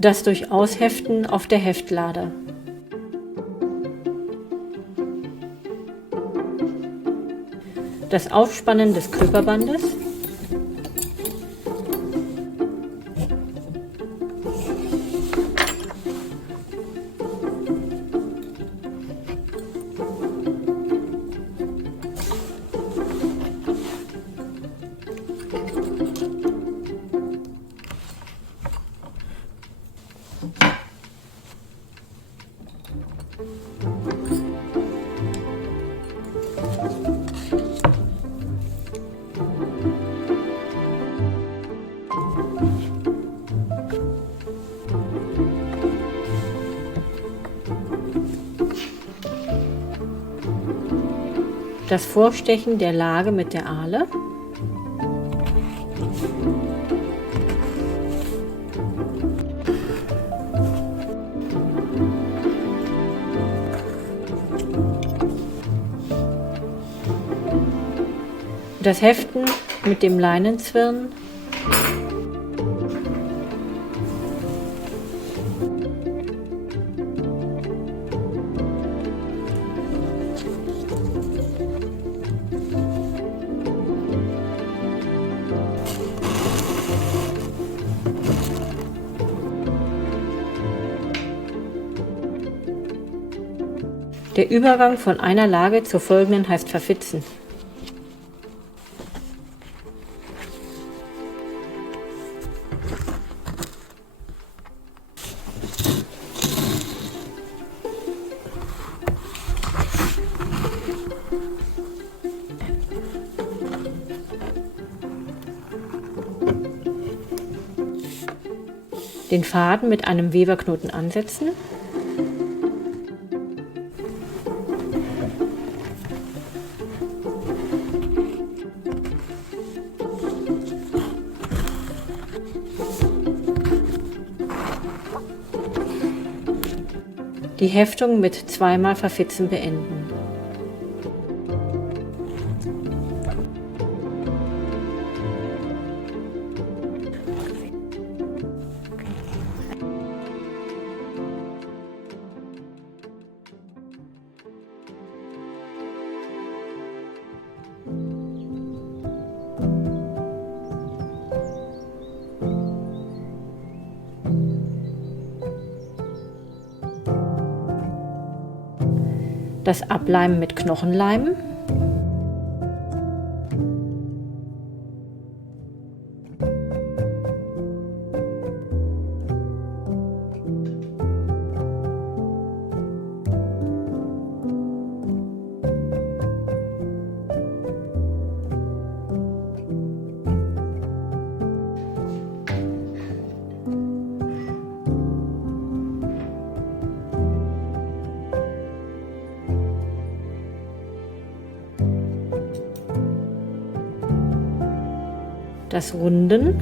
Das durch Ausheften auf der Heftlade. Das Aufspannen des Klipperbandes. Das Vorstechen der Lage mit der Ahle. Das Heften mit dem Leinenzwirn. Der Übergang von einer Lage zur folgenden heißt verfitzen. Den Faden mit einem Weberknoten ansetzen. Die Heftung mit zweimal Verfitzen beenden. Das Ableimen mit Knochenleim. Das Runden.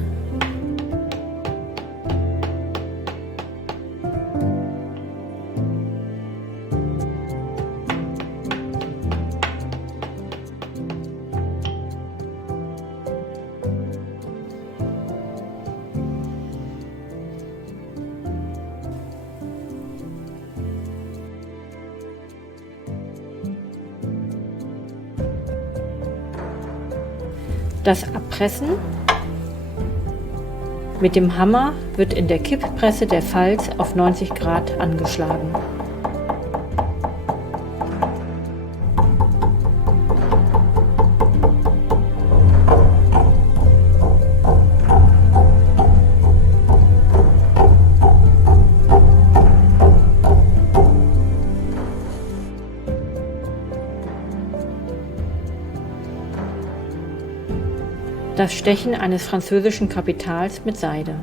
Das Abpressen. Mit dem Hammer wird in der Kipppresse der Falz auf 90 Grad angeschlagen. Das Stechen eines französischen Kapitals mit Seide.